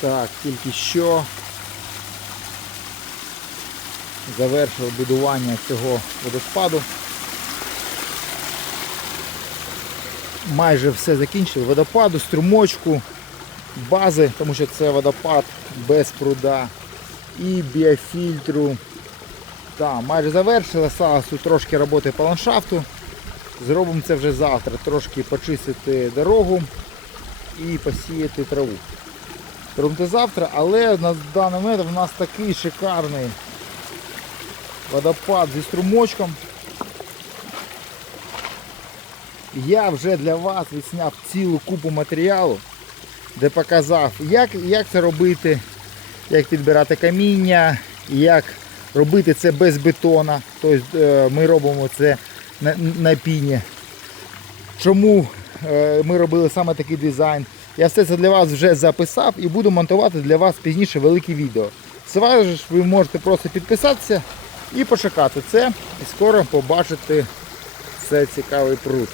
Так, тільки що завершив будування цього водоспаду. Майже все закінчили. Водопаду, струмочку, бази, тому що це водопад без пруда і біофільтру. Так, майже завершили. Осталось трошки роботи по ландшафту. Зробимо це вже завтра. Трошки почистити дорогу і посіяти траву. Це завтра, але на даний момент в нас такий шикарний водопад зі струмочком. Я вже для вас відсняв цілу купу матеріалу, де показав, як, як це робити, як підбирати каміння, як робити це без бетона. Тобто е, ми робимо це на, на піні. Чому е, ми робили саме такий дизайн? Я все це для вас вже записав і буду монтувати для вас пізніше велике відео. Ж ви можете просто підписатися і почекати це. І скоро побачите цей цікавий пруд.